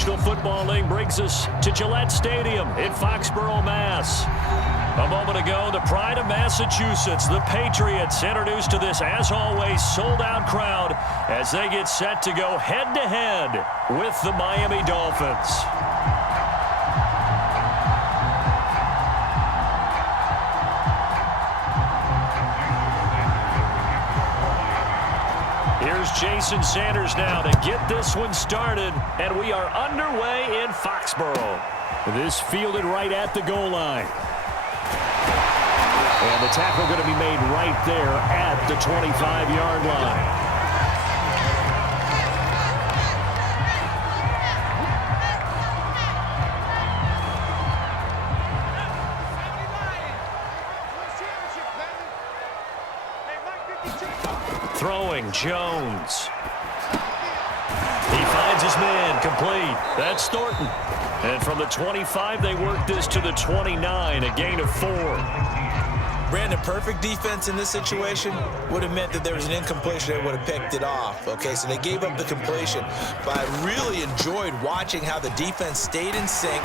National Football League brings us to Gillette Stadium in Foxborough, Mass. A moment ago, the pride of Massachusetts, the Patriots, introduced to this, as always, sold-out crowd as they get set to go head-to-head with the Miami Dolphins. Here's Jason Sanders now to get this one started, and we are underway in Foxborough. This fielded right at the goal line. And the tackle going to be made right there at the 25-yard line. Throwing, Jones. He finds his man, complete. That's Thornton. And from the 25, they work this to the 29, a gain of 4. Brandon, perfect defense in this situation would have meant that there was an incompletion. They would have picked it off. Okay, so they gave up the completion. But I really enjoyed watching how the defense stayed in sync,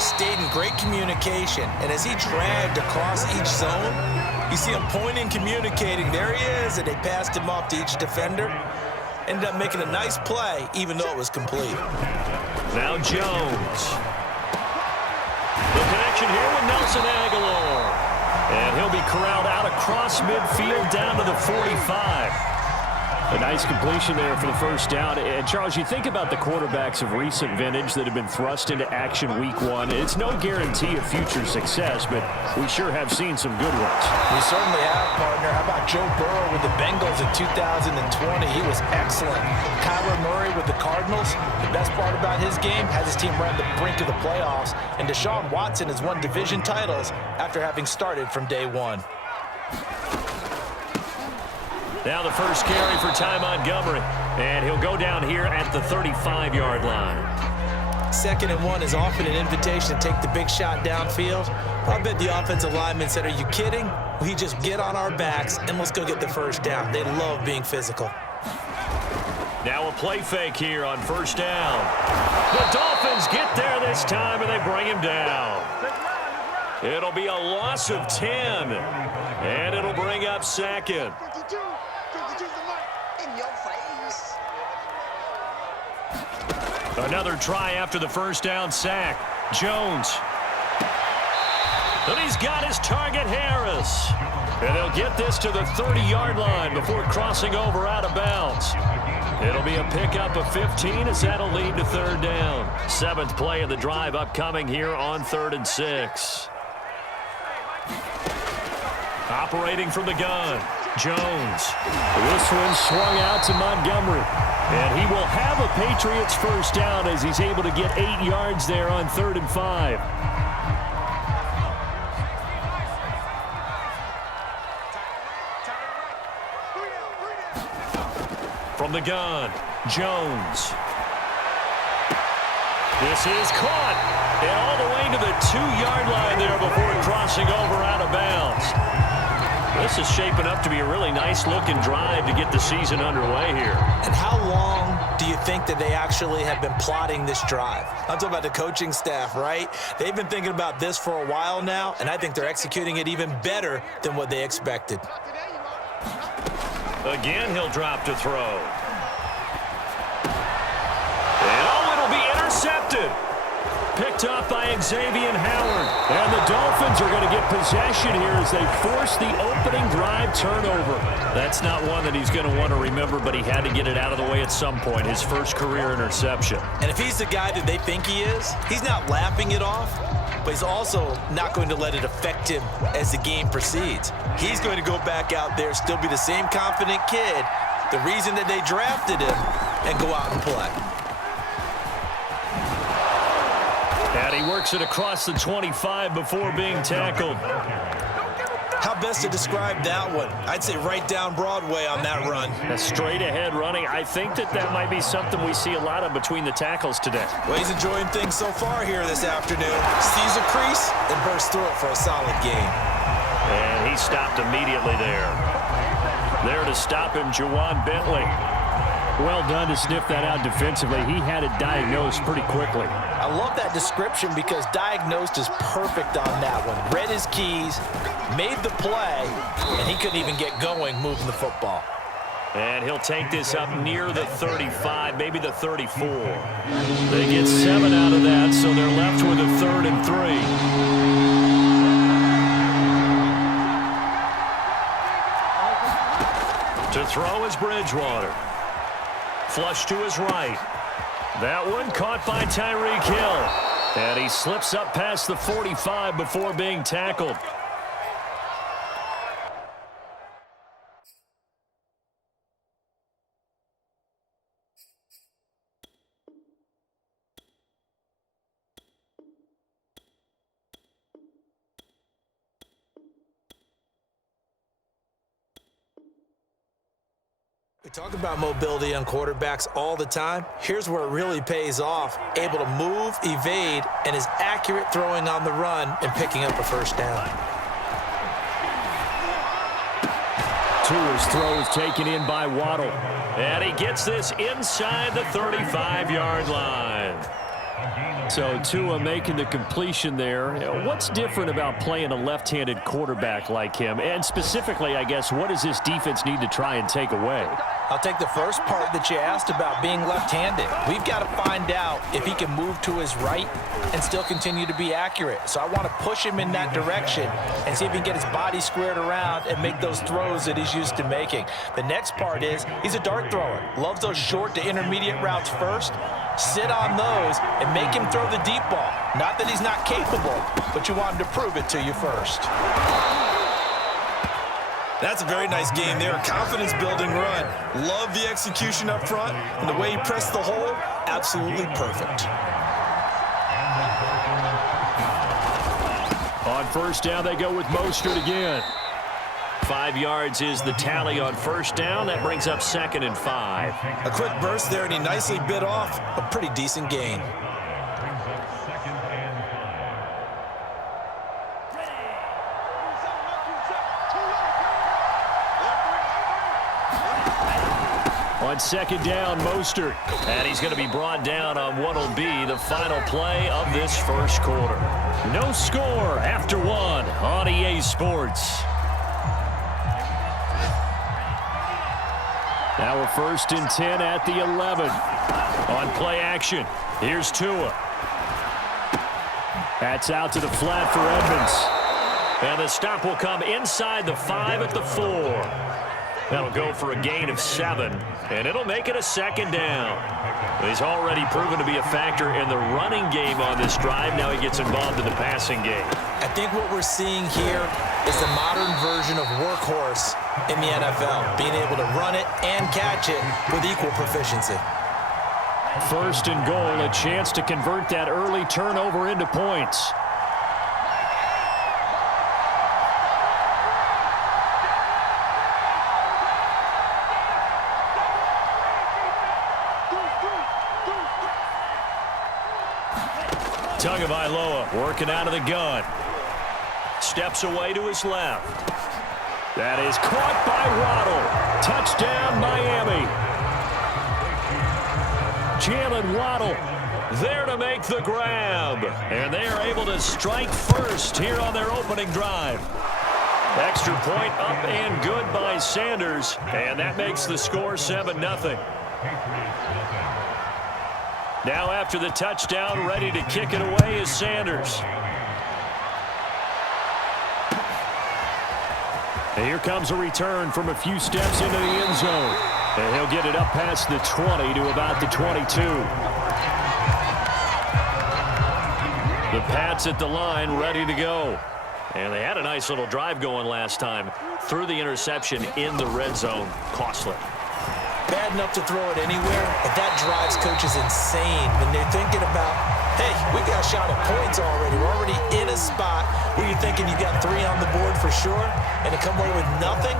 stayed in great communication. And as he dragged across each zone, you see him pointing, communicating. There he is, and they passed him off to each defender. Ended up making a nice play, even though it was complete. Now Jones. The connection here with Nelson Aguilar. And he'll be corralled out across midfield down to the 45. A nice completion there for the first down. And, Charles, you think about the quarterbacks of recent vintage that have been thrust into action week 1. It's no guarantee of future success, but we sure have seen some good ones. We certainly have, partner. How about Joe Burrow with the Bengals in 2020? He was excellent. Kyler Murray with the Cardinals. The best part about his game has his team right on the brink of the playoffs. And Deshaun Watson has won division titles after having started from day 1. Now the first carry for Ty Montgomery. And he'll go down here at the 35-yard line. 2nd and 1 is often an invitation to take the big shot downfield. I bet the offensive lineman said, "Are you kidding? We just get on our backs and let's go get the first down." They love being physical. Now a play fake here on first down. The Dolphins get there this time, and they bring him down. It'll be a loss of 10, and it'll bring up 2nd. Another try after the first down sack. Jones. And he's got his target, Harris. And they'll get this to the 30-yard line before crossing over out of bounds. It'll be a pickup of 15 as that'll lead to 3rd down. 7th play of the drive upcoming here on 3rd and 6. Operating from the gun, Jones. This one swung out to Montgomery. And he will have a Patriots first down as he's able to get 8 yards there on 3rd and 5. From the gun, Jones. This is caught. And all the way to the 2-yard line there before crossing over out of bounds. This is shaping up to be a really nice-looking drive to get the season underway here. And how long do you think that they actually have been plotting this drive? I'm talking about the coaching staff, right? They've been thinking about this for a while now, and I think they're executing it even better than what they expected. Again, he'll drop to throw. And it'll be intercepted. Picked up by Xavier Howard. And the Dolphins are going to get possession here as they force the opening drive turnover. That's not one that he's going to want to remember, but he had to get it out of the way at some point. His first career interception. And if he's the guy that they think he is, he's not laughing it off, but he's also not going to let it affect him as the game proceeds. He's going to go back out there, still be the same confident kid, the reason that they drafted him, and go out and play. And he works it across the 25 before being tackled. How best to describe that one? I'd say right down Broadway on that run. A straight ahead running. I think that might be something we see a lot of between the tackles today. Well, he's enjoying things so far here this afternoon. Sees a crease and bursts through it for a solid gain. And he stopped immediately there. There to stop him, Juwan Bentley. Well done to sniff that out defensively. He had it diagnosed pretty quickly. I love that description because diagnosed is perfect on that one. Read his keys, made the play, and he couldn't even get going moving the football. And he'll take this up near the 35, maybe the 34. They get 7 out of that, so they're left with a 3rd and 3. To throw is Bridgewater. Flush to his right. That one caught by Tyreek Hill. And he slips up past the 45 before being tackled. We talk about mobility on quarterbacks all the time. Here's where it really pays off. Able to move, evade, and is accurate throwing on the run and picking up a first down. Tua's throw is taken in by Waddle. And he gets this inside the 35-yard line. So Tua making the completion there. What's different about playing a left-handed quarterback like him? And specifically, I guess, what does this defense need to try and take away? I'll take the first part that you asked about being left-handed. We've got to find out if he can move to his right and still continue to be accurate. So I want to push him in that direction and see if he can get his body squared around and make those throws that he's used to making. The next part is he's a dart thrower. Loves those short to intermediate routes first. Sit on those and make him throw the deep ball. Not that he's not capable, but you want him to prove it to you first. That's a very nice game there. Confidence-building run. Love the execution up front, and the way he pressed the hole, absolutely perfect. On first down, they go with Mostert again. 5 yards is the tally on first down. That brings up 2nd and 5. A quick burst there, and he nicely bit off a pretty decent gain. On 2nd down, Mostert. And he's going to be brought down on what will be the final play of this first quarter. No score after 1 on EA Sports. Now we're 1st and 10 at the 11. On play action, here's Tua. That's out to the flat for Edmonds. And the stop will come inside the 5 at the 4. That'll go for a gain of 7, and it'll make it a 2nd down. He's already proven to be a factor in the running game on this drive. Now he gets involved in the passing game. I think what we're seeing here is the modern version of workhorse in the NFL, being able to run it and catch it with equal proficiency. 1st and goal, a chance to convert that early turnover into points. Tagovailoa working out of the gun. Steps away to his left. That is caught by Waddle. Touchdown, Miami. Jalen Waddle there to make the grab. And they are able to strike first here on their opening drive. Extra point up and good by Sanders. And that makes the score 7-0. Now after the touchdown, ready to kick it away is Sanders. And here comes a return from a few steps into the end zone. And he'll get it up past the 20 to about the 22. The Pats at the line, ready to go. And they had a nice little drive going last time. Threw the interception in the red zone. Costly. Bad enough to throw it anywhere, but that drives coaches insane when they're thinking about, hey, we got a shot at points already. We're already in a spot where you're thinking you got 3 on the board for sure, and to come away with nothing,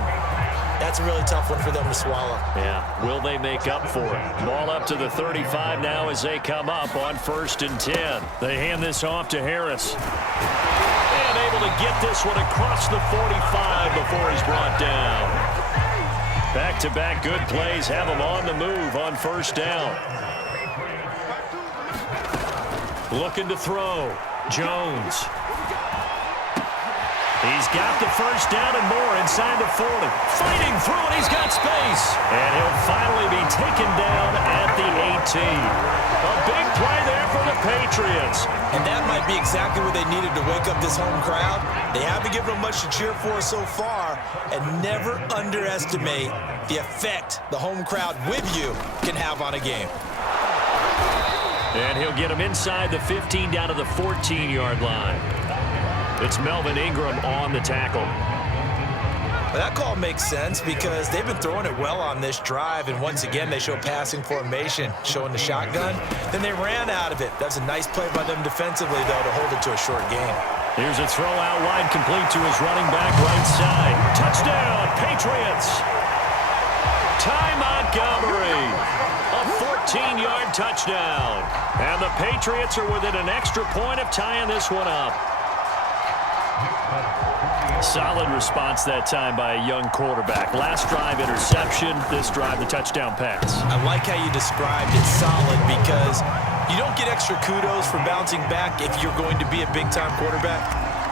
that's a really tough one for them to swallow. Yeah, will they make up for it? Ball up to the 35 now as they come up on 1st and 10. They hand this off to Harris. And able to get this one across the 45 before he's brought down. Back-to-back good plays have him on the move on first down. Looking to throw. Jones. He's got the first down and more inside the 40. Fighting through it. He's got space. And he'll finally be taken down at the 18. A big play there for the Patriots. And that might be exactly what they needed to wake up this home crowd. They haven't given them much to cheer for so far. And never underestimate the effect the home crowd with you can have on a game. And he'll get him inside the 15 down to the 14-yard line. It's Melvin Ingram on the tackle. Well, that call makes sense because they've been throwing it well on this drive, and once again they show passing formation, showing the shotgun. Then they ran out of it. That's a nice play by them defensively, though, to hold it to a short gain. Here's a throw out wide, complete to his running back right side. Touchdown, Patriots! Ty Montgomery, a 14-yard touchdown. And the Patriots are within an extra point of tying this one up. Solid response that time by a young quarterback. Last drive, interception. This drive, the touchdown pass. I like how you described it, solid, because you don't get extra kudos for bouncing back if you're going to be a big-time quarterback.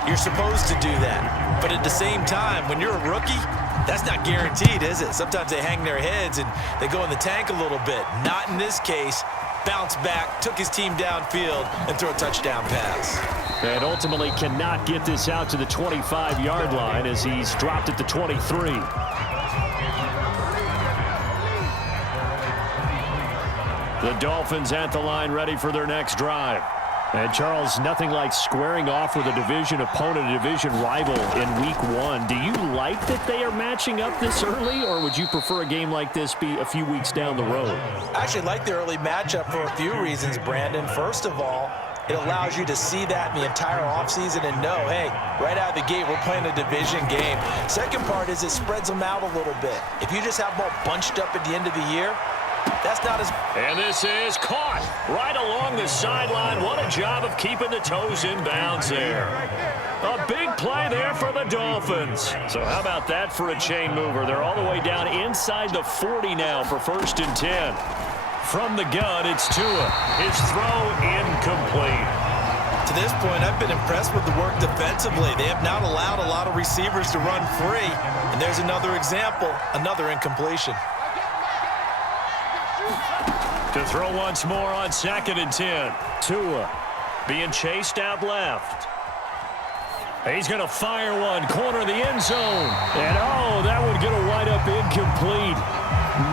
You're supposed to do that. But at the same time, when you're a rookie, that's not guaranteed, is it? Sometimes they hang their heads and they go in the tank a little bit. Not in this case. Bounce back, took his team downfield, and threw a touchdown pass. And ultimately cannot get this out to the 25-yard line as he's dropped at the 23. The Dolphins at the line ready for their next drive. And, Charles, nothing like squaring off with a division opponent, a division rival in week 1. Do you like that they are matching up this early, or would you prefer a game like this be a few weeks down the road? I actually like the early matchup for a few reasons, Brandon. First of all, it allows you to see that in the entire offseason and know, hey, right out of the gate, we're playing a division game. Second part is it spreads them out a little bit. If you just have them all bunched up at the end of the year, that's not as... And this is caught right along the sideline. What a job of keeping the toes in bounds there. A big play there for the Dolphins. So how about that for a chain mover? They're all the way down inside the 40 now for 1st and 10. From the gun, it's Tua. His throw incomplete. To this point, I've been impressed with the work defensively. They have not allowed a lot of receivers to run free. And there's another example, another incompletion. To throw once more on 2nd and 10. Tua being chased out left. He's going to fire one, corner of the end zone. And, oh, that would get a wide-up incomplete.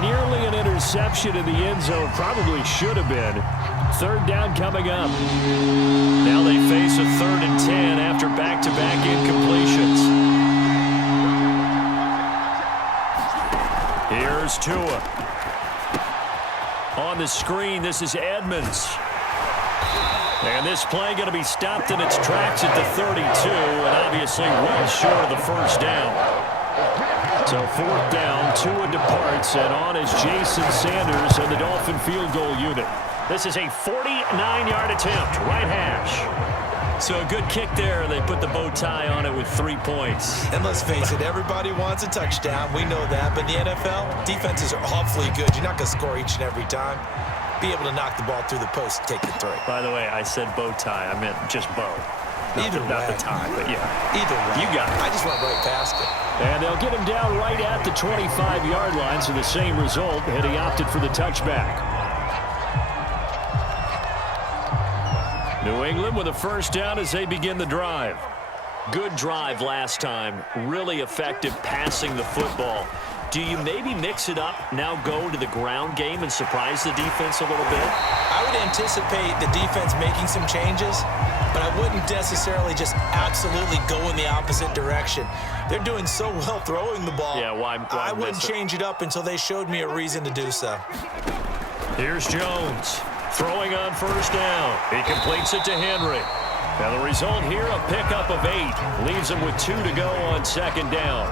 Nearly an interception in the end zone. Probably should have been. 3rd down coming up. Now they face a 3rd and 10 after back-to-back incompletions. Here's Tua. On the screen, this is Edmonds. And this play going to be stopped in its tracks at the 32, and obviously well short of the 1st down. So 4th down, Tua departs, and on is Jason Sanders and the Dolphin field goal unit. This is a 49-yard attempt, right hash. So a good kick there. They put the bow tie on it with 3 points. And let's face it, everybody wants a touchdown. We know that. But in the NFL, defenses are awfully good. You're not going to score each and every time. Be able to knock the ball through the post and take the 3. By the way, I said bow tie. I meant just bow. Not the tie, but yeah. Either way. You got it. I just went right past it. And they'll get him down right at the 25-yard line, so the same result, and he opted for the touchback. New England with a 1st down as they begin the drive. Good drive last time. Really effective passing the football. Do you maybe mix it up, now go to the ground game and surprise the defense a little bit? I would anticipate the defense making some changes, but I wouldn't necessarily just absolutely go in the opposite direction. They're doing so well throwing the ball. Yeah, why I wouldn't change it up until they showed me a reason to do so. Here's Jones. Throwing on 1st down. He completes it to Henry. Now the result here, a pickup of 8. Leaves him with 2 to go on 2nd down.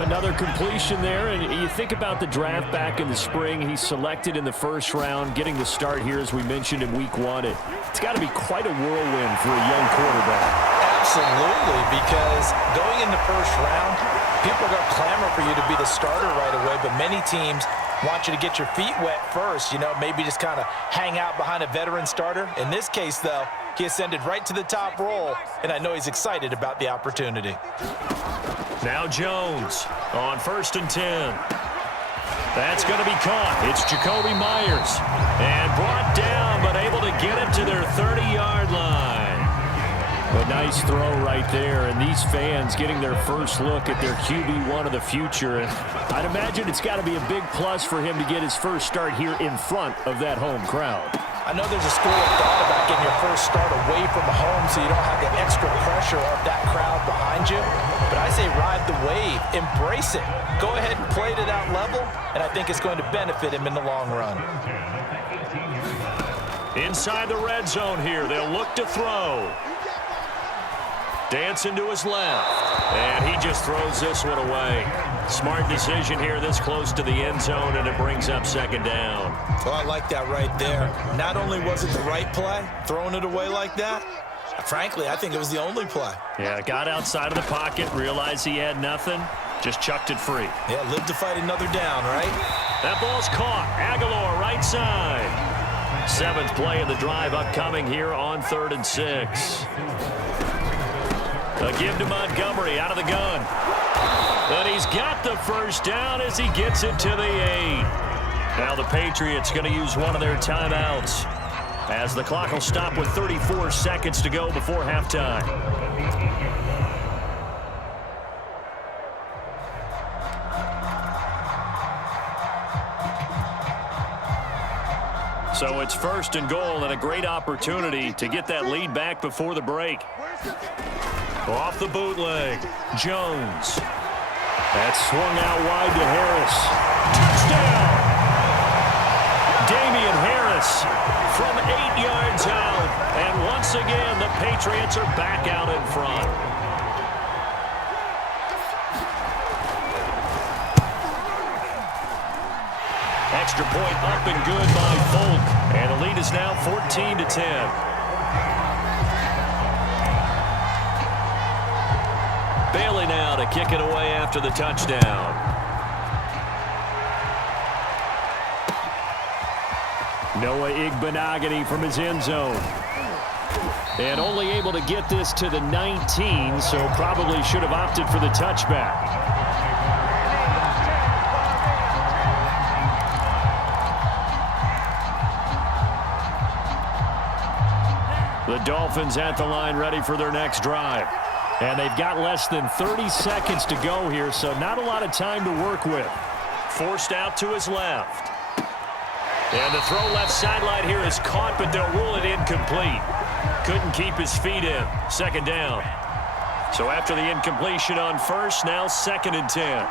Another completion there, and you think about the draft back in the spring. He's selected in the 1st round, getting the start here, as we mentioned, in week 1. It's got to be quite a whirlwind for a young quarterback. Absolutely, because going in the 1st round, people are going to clamor for you to be the starter right away, but many teams want you to get your feet wet first, you know, maybe just kind of hang out behind a veteran starter. In this case, though, he ascended right to the top role, and I know he's excited about the opportunity. Now Jones on 1st and 10. That's going to be caught. It's Jacoby Myers. And brought down, but able to get it to their 30-yard line. A nice throw right there, and these fans getting their first look at their QB1 of the future. And I'd imagine it's got to be a big plus for him to get his first start here in front of that home crowd. I know there's a school of thought about getting your first start away from home so you don't have the extra pressure of that crowd behind you. But I say ride the wave, embrace it. Go ahead and play to that level, and I think it's going to benefit him in the long run. Inside the red zone here, they'll look to throw. Dancing to his left, and he just throws this one away. Smart decision here this close to the end zone, and it brings up 2nd down. Well, I like that right there. Not only was it the right play, throwing it away like that, frankly, I think it was the only play. Yeah, got outside of the pocket, realized he had nothing, just chucked it free. Yeah, live to fight another down, right? That ball's caught. Aguilar, right side. 7th play of the drive upcoming here on 3rd and 6. A give to Montgomery out of the gun. But he's got the first down as he gets it to the 8. Now the Patriots going to use one of their timeouts as the clock will stop with 34 seconds to go before halftime. So it's 1st and goal, and a great opportunity to get that lead back before the break. Off the bootleg, Jones. That's swung out wide to Harris. Touchdown! Damian Harris from 8 yards out. And once again, the Patriots are back out in front. Extra point up and good by Folk. And the lead is now 14-10. Bailey now to kick it away after the touchdown. Noah Igbenogany from his end zone. And only able to get this to the 19, so probably should have opted for the touchback. The Dolphins at the line ready for their next drive. And they've got less than 30 seconds to go here, so not a lot of time to work with. Forced out to his left. And the throw left sideline here is caught, but they'll rule it incomplete. Couldn't keep his feet in. 2nd down. So after the incompletion on 1st, now 2nd and 10.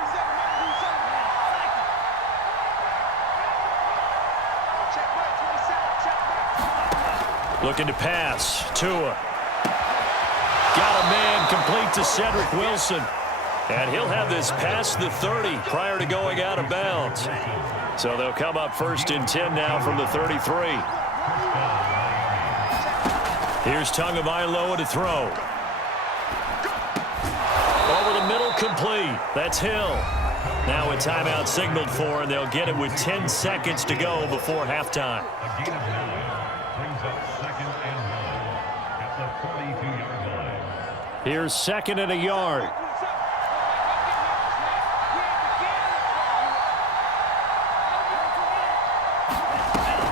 Looking to pass. Tua. Got a man complete to Cedric Wilson. And he'll have this past the 30 prior to going out of bounds. So they'll come up 1st and 10 now from the 33. Here's Tagovailoa to throw. Over the middle, complete. That's Hill. Now a timeout signaled for, and they'll get it with 10 seconds to go before halftime. Here's 2nd and a yard.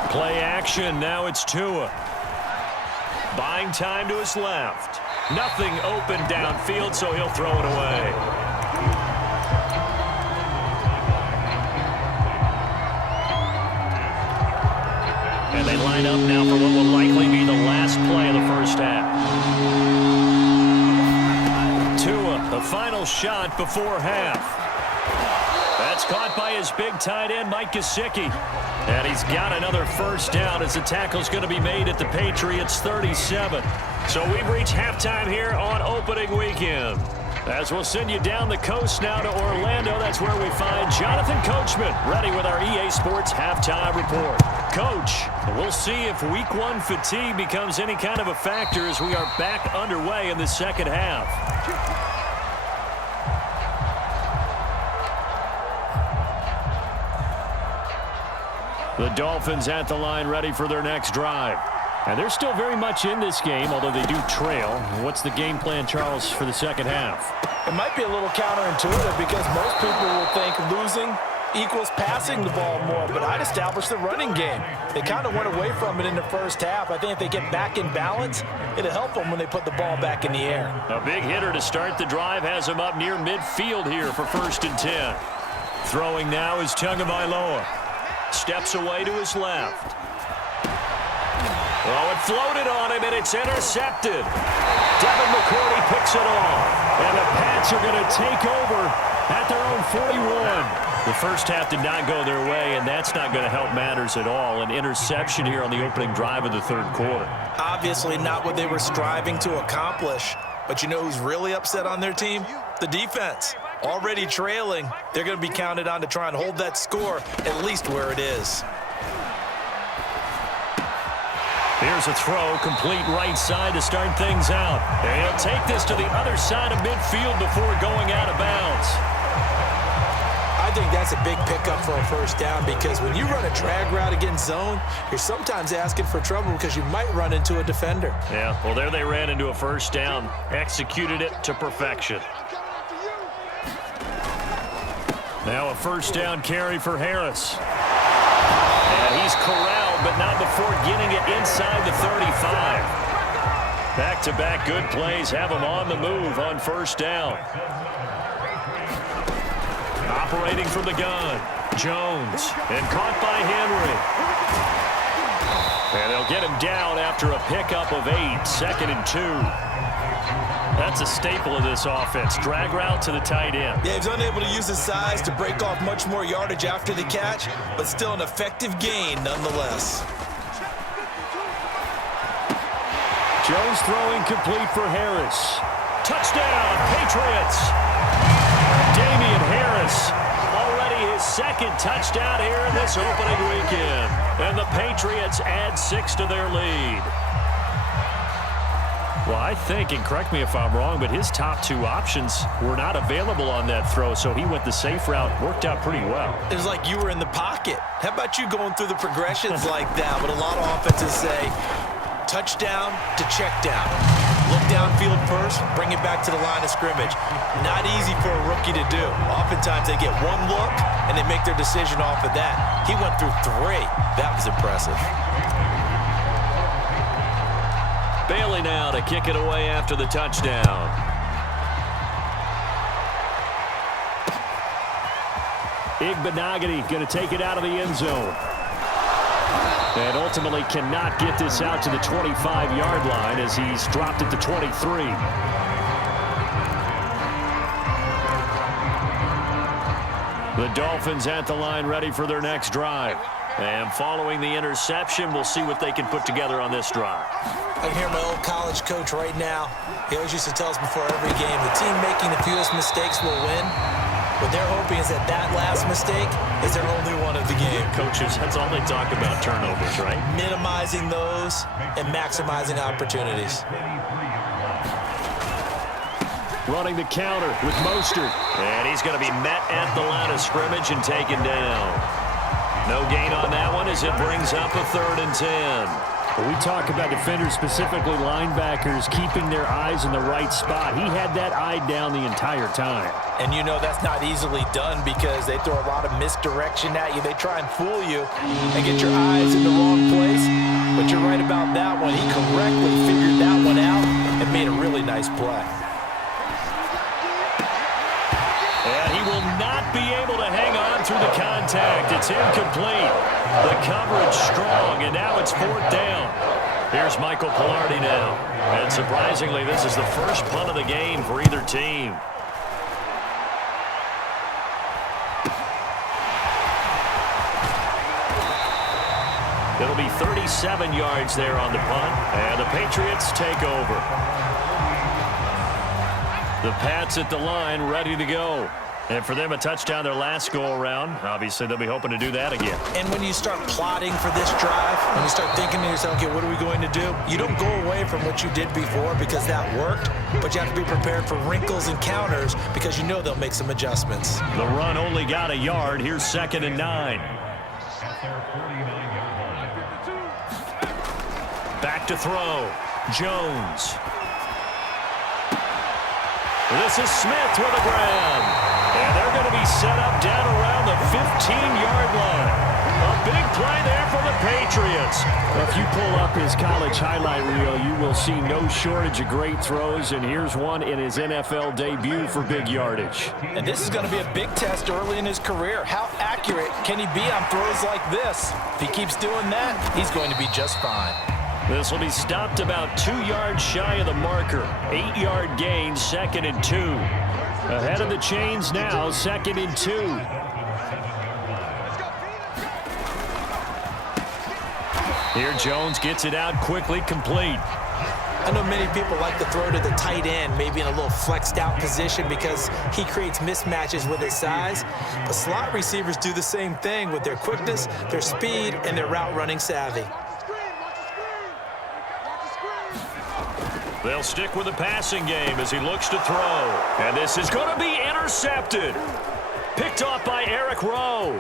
Play action. Now it's Tua. Buying time to his left. Nothing open downfield, so he'll throw it away. And they line up now for what will likely be the last play of the first half. Tua, the final shot before half. That's caught by his big tight end, Mike Gesicki. And he's got another first down as the tackle's going to be made at the Patriots 37. So we've reached halftime here on opening weekend. As we'll send you down the coast now to Orlando, that's where we find Jonathan Coachman ready with our EA Sports halftime report. Coach, we'll see if week 1 fatigue becomes any kind of a factor as we are back underway in the second half. The Dolphins at the line ready for their next drive. And they're still very much in this game, although they do trail. What's the game plan, Charles, for the second half? It might be a little counterintuitive because most people will think losing equals passing the ball more, but I'd establish the running game. They kind of went away from it in the first half. I think if they get back in balance, it'll help them when they put the ball back in the air. A big hitter to start the drive has him up near midfield here for 1st and 10. Throwing now is Tagovailoa. Steps away to his left. Oh, it floated on him, and it's intercepted. Devin McCourty picks it off. And the Pats are going to take over at their own 41. The first half did not go their way, and that's not going to help matters at all. An interception here on the opening drive of the third quarter. Obviously not what they were striving to accomplish. But you know who's really upset on their team? The defense. Already trailing, they're going to be counted on to try and hold that score at least where it is. Here's a throw, complete right side to start things out. And he'll take this to the other side of midfield before going out of bounds. I think that's a big pickup for a first down because when you run a drag route against zone, you're sometimes asking for trouble because you might run into a defender. Yeah, well, there they ran into a first down, executed it to perfection. Now a first down carry for Harris. And he's corralled, but not before getting it inside the 35. Back-to-back good plays have him on the move on first down. Operating from the gun, Jones, and caught by Henry. And they'll get him down after a pickup of 8, 2nd and 2. That's a staple of this offense. Drag route to the tight end. Yeah, he's unable to use his size to break off much more yardage after the catch, but still an effective gain nonetheless. Jones throwing complete for Harris. Touchdown, Patriots. Damian Harris, already his 2nd touchdown here in this opening weekend. And the Patriots add 6 to their lead. Well, I think, and correct me if I'm wrong, but his top 2 options were not available on that throw, so he went the safe route. Worked out pretty well. It was like you were in the pocket. How about you going through the progressions like that? But a lot of offenses say touchdown to check down. Look downfield first, bring it back to the line of scrimmage. Not easy for a rookie to do. Oftentimes they get one look, and they make their decision off of that. He went through 3. That was impressive. Bailey now to kick it away after the touchdown. Igbenogany going to take it out of the end zone. And ultimately cannot get this out to the 25-yard line as he's dropped it to 23. The Dolphins at the line ready for their next drive. And following the interception, we'll see what they can put together on this drive. I can hear my old college coach right now. He always used to tell us before every game, the team making the fewest mistakes will win. What they're hoping is that that last mistake is their only one of the game. Coaches, that's all they talk about, turnovers, right? Minimizing those and maximizing opportunities. Running the counter with Mostert. And he's going to be met at the line of scrimmage and taken down. No gain on that one as it brings up a 3rd and 10. When we talk about defenders, specifically linebackers, keeping their eyes in the right spot, he had that eye down the entire time. And you know that's not easily done because they throw a lot of misdirection at you. They try and fool you and get your eyes in the wrong place. But you're right about that one. He correctly figured that one out and made a really nice play. And he will not be able to hang on through the contact. It's incomplete. The coverage strong, and now it's 4th down. Here's Michael Pilardi now. And surprisingly, this is the first punt of the game for either team. It'll be 37 yards there on the punt, and the Patriots take over. The Pats at the line, ready to go. And for them, a touchdown their last go-around. Obviously, they'll be hoping to do that again. And when you start plotting for this drive, when you start thinking to yourself, okay, what are we going to do? You don't go away from what you did before because that worked, but you have to be prepared for wrinkles and counters because you know they'll make some adjustments. The run only got a yard. Here's 2nd and 9. back to throw. Jones. This is Smith with a grab. And they're going to be set up down around the 15-yard line. A big play there for the Patriots. If you pull up his college highlight reel, you will see no shortage of great throws, and here's one in his NFL debut for big yardage. And this is going to be a big test early in his career. How accurate can he be on throws like this? If he keeps doing that, he's going to be just fine. This will be stopped about 2 yards shy of the marker. 8-yard gain, 2nd and 2. Ahead of the chains now, 2nd and 2. Here Jones gets it out quickly, complete. I know many people like to throw to the tight end, maybe in a little flexed out position because he creates mismatches with his size. But slot receivers do the same thing with their quickness, their speed, and their route running savvy. They'll stick with the passing game as he looks to throw. And this is going to be intercepted. Picked off by Eric Rowe.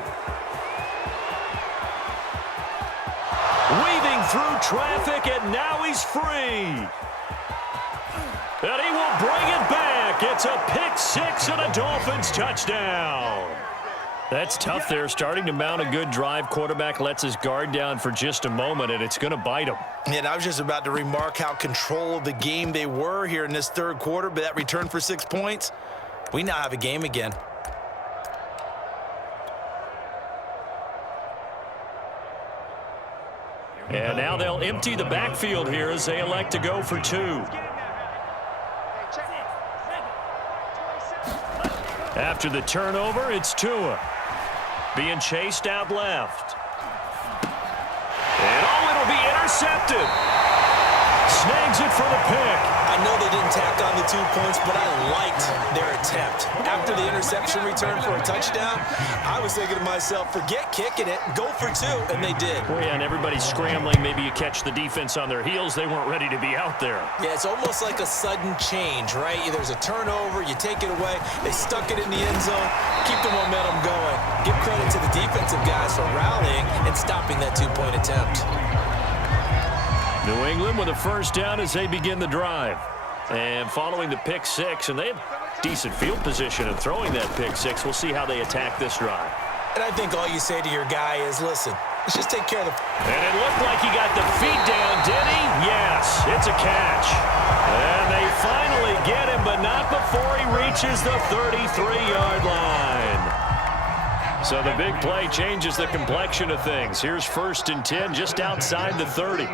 Weaving through traffic, and now he's free. And he will bring it back. It's a pick six and a Dolphins touchdown. That's tough there, starting to mount a good drive. Quarterback lets his guard down for just a moment, and it's going to bite him. And I was just about to remark how control of the game they were here in this third quarter, but that return for 6 points, we now have a game again. And now they'll empty the backfield here as they elect to go for 2. After the turnover, it's Tua. Being chased out left. And oh, it'll be intercepted. Snags it for the pick. I know they didn't tack on the 2 points, but I liked their attempt. After the interception return for a touchdown, I was thinking to myself, forget kicking it, go for 2, and they did. Well, yeah, and everybody's scrambling. Maybe you catch the defense on their heels. They weren't ready to be out there. Yeah, it's almost like a sudden change, right? There's a turnover, you take it away, they stuck it in the end zone, keep the momentum going. Give credit to the defensive guys for rallying and stopping that 2-point attempt. New England with a first down as they begin the drive. And following the pick six, and they have decent field position in throwing that pick six. We'll see how they attack this drive. And I think all you say to your guy is, listen, let's just take care of the... And it looked like he got the feet down, did he? Yes, it's a catch. And they finally get him, but not before he reaches the 33-yard line. So the big play changes the complexion of things. Here's 1st and 10 just outside the 30.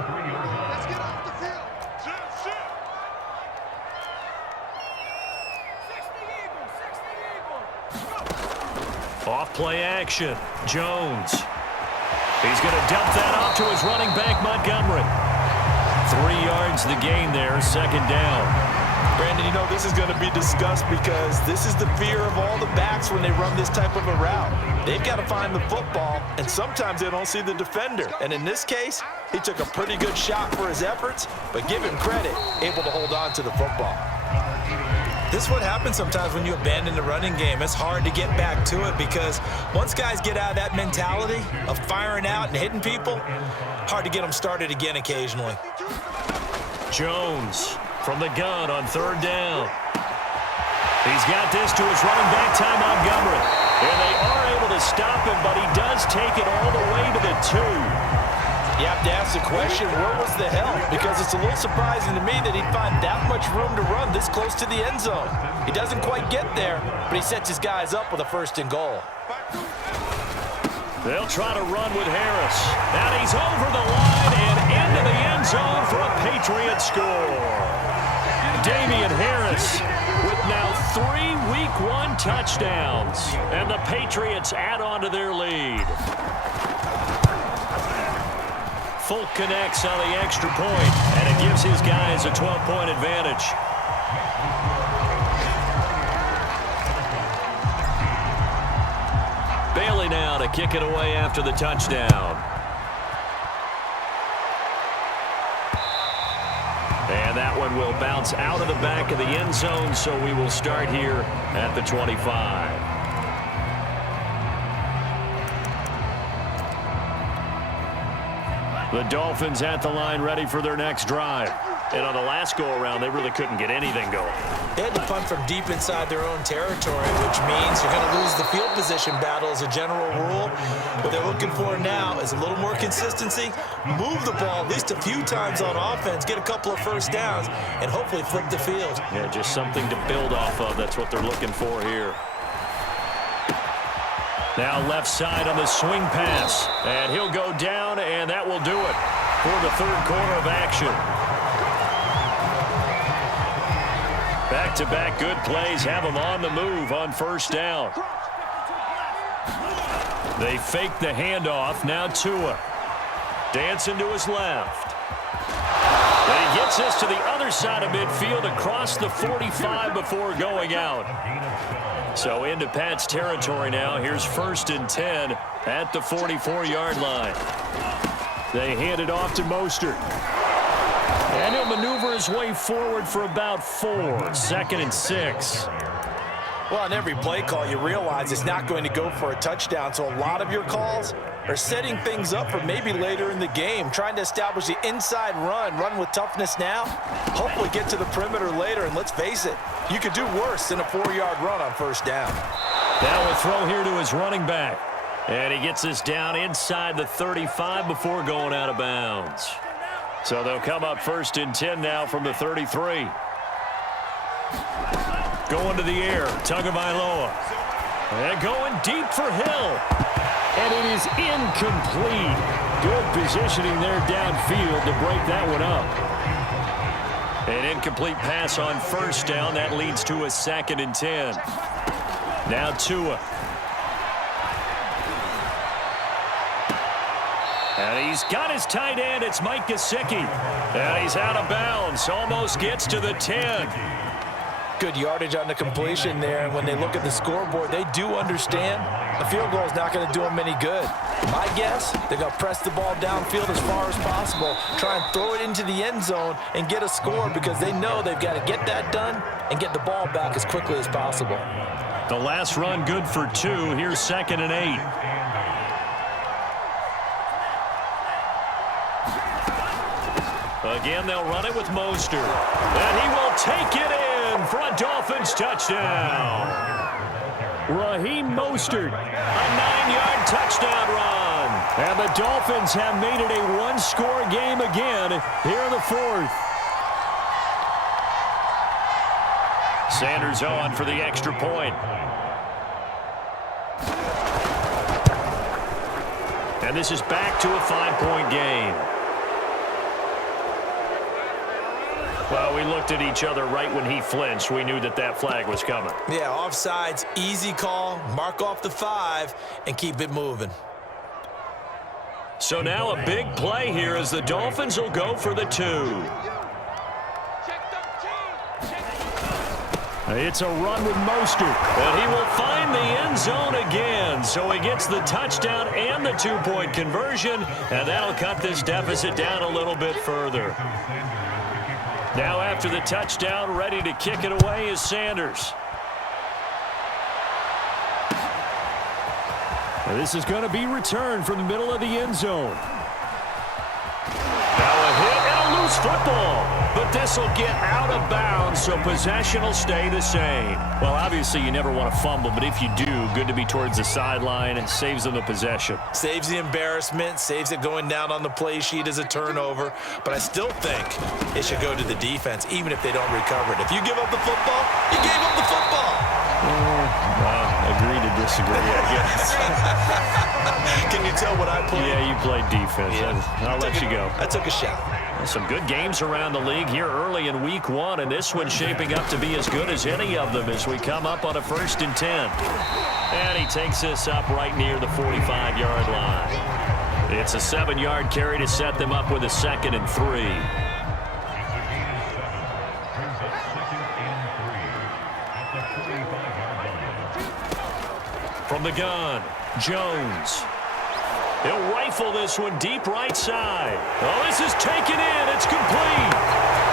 Off play action. Jones. He's going to dump that off to his running back, Montgomery. 3 yards the gain there, 2nd down. Brandon, you know this is going to be discussed because this is the fear of all the backs when they run this type of a route. They've got to find the football, and sometimes they don't see the defender. And in this case, he took a pretty good shot for his efforts, but give him credit, able to hold on to the football. This is what happens sometimes when you abandon the running game. It's hard to get back to it because once guys get out of that mentality of firing out and hitting people, hard to get them started again occasionally. Jones from the gun on 3rd down. He's got this to his running back, Ty Montgomery. And they are able to stop him, but he does take it all the way to the 2. You have to ask the question, where was the help? Because it's a little surprising to me that he'd find that much room to run this close to the end zone. He doesn't quite get there, but he sets his guys up with a 1st and goal. They'll try to run with Harris. And he's over the line and into the end zone for a Patriot score. Damian Harris with now 3 Week 1 touchdowns. And the Patriots add on to their lead. Folk connects on the extra point, and it gives his guys a 12-point advantage. Bailey now to kick it away after the touchdown. And that one will bounce out of the back of the end zone, so we will start here at the 25. The Dolphins at the line ready for their next drive. And on the last go-around, they really couldn't get anything going. They had to punt from deep inside their own territory, which means you're going to lose the field position battle as a general rule. What they're looking for now is a little more consistency, move the ball at least a few times on offense, get a couple of first downs, and hopefully flip the field. Yeah, just something to build off of. That's what they're looking for here. Now left side on the swing pass. And he'll go down, and that will do it for the third quarter of action. Back-to-back good plays have them on the move on first down. They fake the handoff. Now Tua. Dancing to his left. And he gets this to the other side of midfield across the 45 before going out. So into Pat's territory now. Here's 1st and 10 at the 44-yard line. They hand it off to Mostert. And he'll maneuver his way forward for about 4. 2nd and 6. Well, on every play call, you realize it's not going to go for a touchdown. So a lot of your calls are setting things up for maybe later in the game, trying to establish the inside run with toughness now, hopefully get to the perimeter later. And let's face it, you could do worse than a 4-yard run on first down. Now a throw here to his running back. And he gets this down inside the 35 before going out of bounds. So they'll come up 1st and 10 now from the 33. Going to the air, Tagovailoa. And going deep for Hill. And it is incomplete. Good positioning there downfield to break that one up. An incomplete pass on first down. That leads to a 2nd and 10. Now Tua. And he's got his tight end. It's Mike Gesicki. And he's out of bounds. Almost gets to the 10. Good yardage on the completion there. And when they look at the scoreboard, they do understand the field goal is not going to do them any good. My guess, they're going to press the ball downfield as far as possible, try and throw it into the end zone and get a score because they know they've got to get that done and get the ball back as quickly as possible. The last run good for 2. Here's 2nd and 8. Again, they'll run it with Mostert. And he will take it in for a Dolphins touchdown. Raheem Mostert. A 9-yard touchdown run. And the Dolphins have made it a one-score game again here in the 4th. Sanders on for the extra point. And this is back to a 5-point game. Well, we looked at each other right when he flinched. We knew that that flag was coming. Yeah, offsides, easy call, mark off the 5, and keep it moving. So now a big play here as the Dolphins will go for the 2. It's a run with Mostert. And he will find the end zone again. So he gets the touchdown and the 2-point conversion, and that'll cut this deficit down a little bit further. Now after the touchdown, ready to kick it away is Sanders. And this is going to be returned from the middle of the end zone. Now a hit and a loose football. But this will get out of bounds, so possession will stay the same. Well, obviously you never want to fumble, but if you do, good to be towards the sideline. It saves them the possession. Saves the embarrassment, saves it going down on the play sheet as a turnover. But I still think it should go to the defense, even if they don't recover it. If you give up the football, you gave up the football. Agree to disagree, I guess. Can you tell what I played? Yeah, you played defense. Yeah. I'll let you go. I took a shot. Some good games around the league here early in week 1, and this one's shaping up to be as good as any of them as we come up on a 1st and 10. And he takes this up right near the 45-yard line. It's a 7-yard carry to set them up with a 2nd and 3. From the gun, Jones. He'll rifle this one deep right side. Oh, this is taken in. It's complete.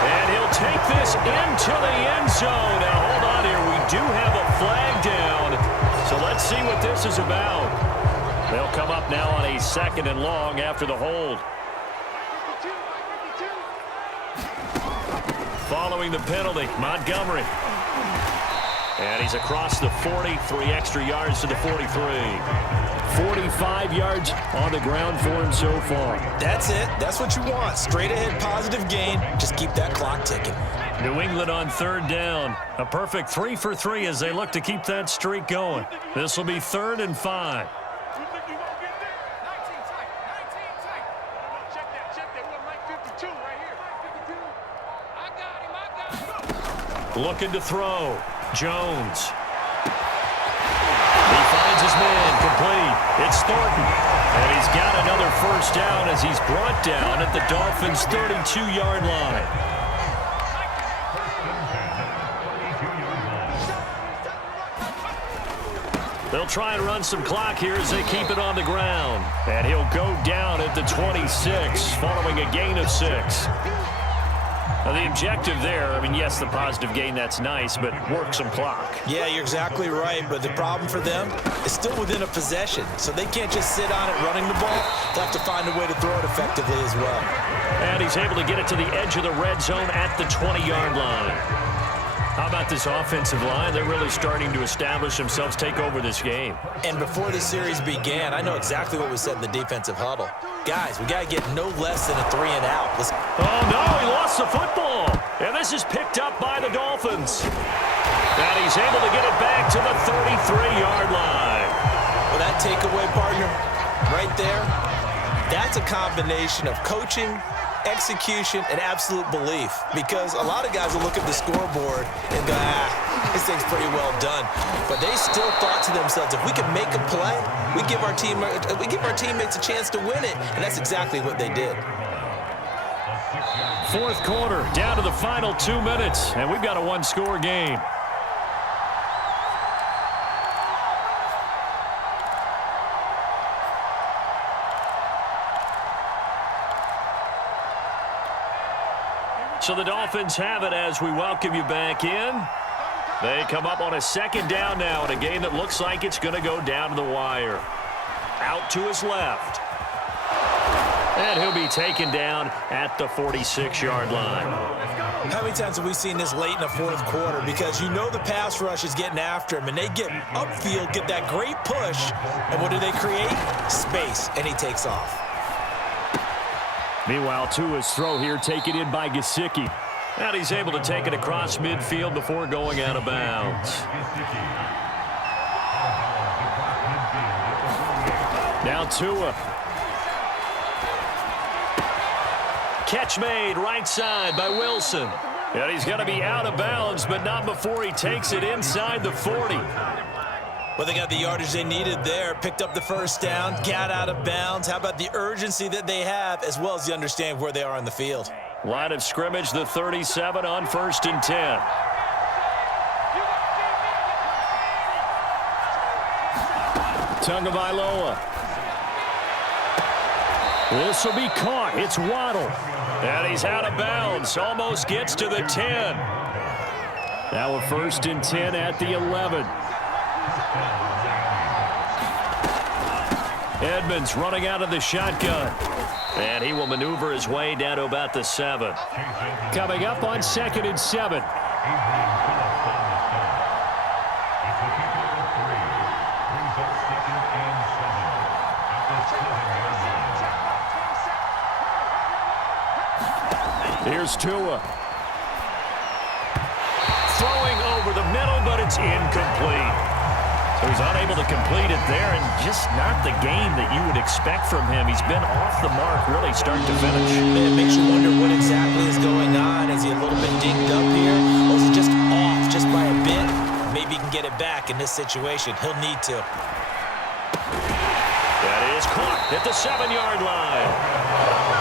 And he'll take this into the end zone. Now, hold on here. We do have a flag down. So let's see what this is about. They'll come up now on a 2nd and long after the hold. following the penalty. Montgomery. And he's across the 40, 3 extra yards to the 43. 45 yards on the ground for him so far. That's it. That's what you want. Straight ahead, positive gain. Just keep that clock ticking. New England on 3rd down. A perfect 3 for 3 as they look to keep that streak going. This will be 3rd and 5. Looking to throw. Jones. He finds his man complete. It's Thornton. And he's got another first down as he's brought down at the Dolphins' 32-yard line. They'll try and run some clock here as they keep it on the ground. And he'll go down at the 26 following a gain of 6. Now, the objective there, I mean, yes, the positive gain, that's nice, but work some clock. Yeah, you're exactly right, but the problem for them is still within a possession, so they can't just sit on it running the ball. They'll have to find a way to throw it effectively as well. And he's able to get it to the edge of the red zone at the 20-yard line. How about this offensive line? They're really starting to establish themselves, take over this game. And before the series began, I know exactly what we said in the defensive huddle. Guys, we got to get no less than a 3 and out. Oh, no, he lost the football. And this is picked up by the Dolphins. And he's able to get it back to the 33-yard line. Well, that takeaway, partner, right there, that's a combination of coaching, execution, and absolute belief, because a lot of guys will look at the scoreboard and go, this thing's pretty well done. But they still thought to themselves, if we can make a play, we give our teammates a chance to win it, and that's exactly what they did. 4th quarter, down to the final 2 minutes, and we've got a 1-score game. So the Dolphins have it as we welcome you back in. They come up on a 2nd down now in a game that looks like it's going to go down to the wire. Out to his left. And he'll be taken down at the 46-yard line. How many times have we seen this late in the 4th quarter? Because you know the pass rush is getting after him, and they get upfield, get that great push, and what do they create? Space, and he takes off. Meanwhile, Tua's throw here taken in by Gesicki. And he's able to take it across midfield before going out of bounds. Now Tua. Catch made right side by Wilson. And he's going to be out of bounds, but not before he takes it inside the 40. Well, they got the yardage they needed there, picked up the first down, got out of bounds. How about the urgency that they have, as well as the understand where they are on the field? Line of scrimmage, the 37 on 1st and 10. Tagovailoa. This will be caught. It's Waddle. And he's out of bounds. Almost gets to the 10. Now a 1st and 10 at the 11. Edmonds running out of the shotgun. And he will maneuver his way down to about the 7. Coming up on 2nd and 7. Here's Tua. Throwing over the middle, but it's incomplete. So he's unable to complete it there, and just not the game that you would expect from him. He's been off the mark, really, start to finish. It makes you wonder what exactly is going on. Is he a little bit dinged up here, or is he just off just by a bit? Maybe he can get it back in this situation. He'll need to. That is caught at the 7-yard line.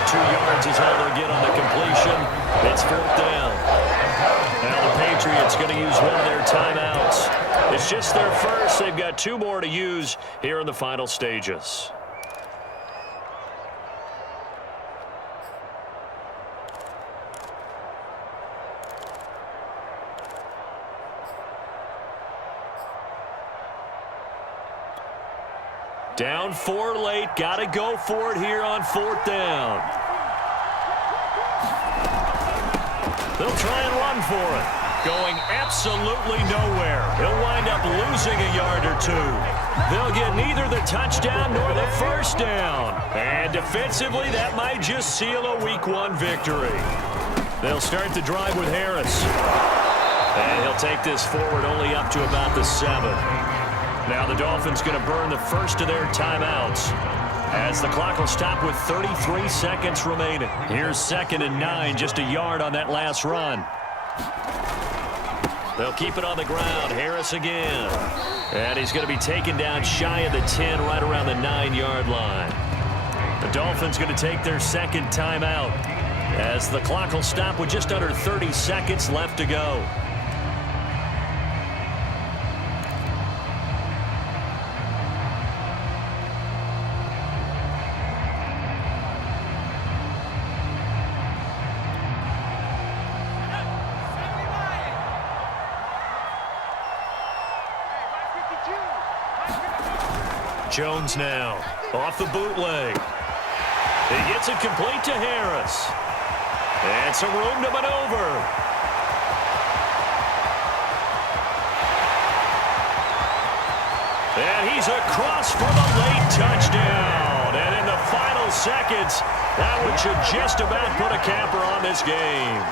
2 yards is all they'll get on the completion. It's 4th down. Now the Patriots going to use one of their timeouts. It's just their first. They've got 2 more to use here in the final stages. Down 4 late. Got to go for it here on 4th down. They'll try and run for it. Going absolutely nowhere. He'll wind up losing a yard or two. They'll get neither the touchdown nor the first down. And defensively, that might just seal a Week 1 victory. They'll start the drive with Harris. And he'll take this forward only up to about the 7. Now the Dolphins going to burn the first of their timeouts, as the clock will stop with 33 seconds remaining. Here's 2nd and 9, just a yard on that last run. They'll keep it on the ground. Harris again. And he's going to be taken down shy of the 10, right around the 9-yard line. The Dolphins going to take their 2nd timeout, as the clock will stop with just under 30 seconds left to go. Jones now, off the bootleg. He gets it complete to Harris. And some room to maneuver. And he's across for the late touchdown. And in the final seconds, that one should just about put a capper on this game.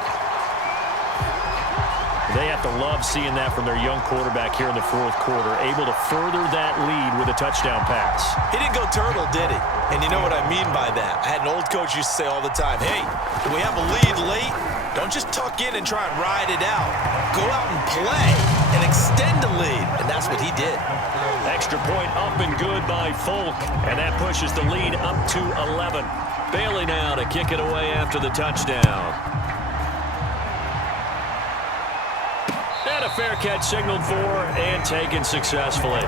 They have to love seeing that from their young quarterback here in the 4th quarter, able to further that lead with a touchdown pass. He didn't go turtle, did he? And you know what I mean by that. I had an old coach used to say all the time, hey, when we have a lead late, don't just tuck in and try and ride it out. Go out and play and extend the lead. And that's what he did. Extra point up and good by Folk. And that pushes the lead up to 11. Bailey now to kick it away after the touchdown. And a fair catch signaled for and taken successfully.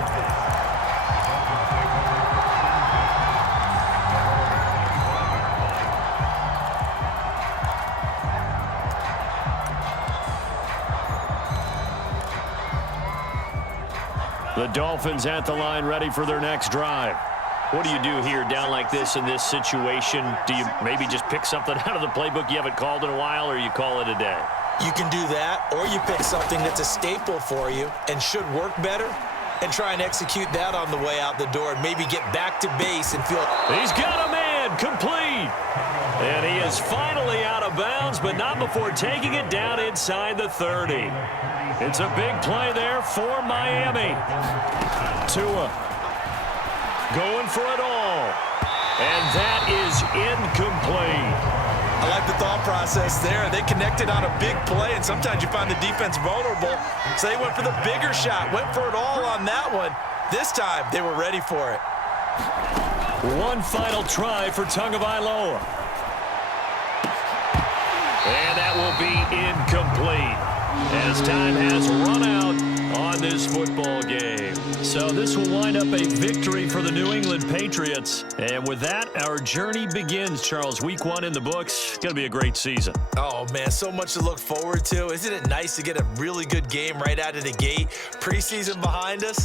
The Dolphins at the line, ready for their next drive. What do you do here down like this in this situation? Do you maybe just pick something out of the playbook you haven't called in a while, or you call it a day? You can do that, or you pick something that's a staple for you and should work better and try and execute that on the way out the door and maybe get back to base and feel... He's got a man, complete. And he is finally out of bounds, but not before taking it down inside the 30. It's a big play there for Miami. Tua going for it all. And that is incomplete. I like the thought process there. They connected on a big play, and sometimes you find the defense vulnerable. So they went for the bigger shot, went for it all on that one. This time, they were ready for it. One final try for Tagovailoa. And that will be incomplete, as time has run out on this football game. So this will wind up a victory for the New England Patriots. And with that, our journey begins, Charles. Week 1 in the books. It's going to be a great season. Oh, man, so much to look forward to. Isn't it nice to get a really good game right out of the gate? Preseason behind us.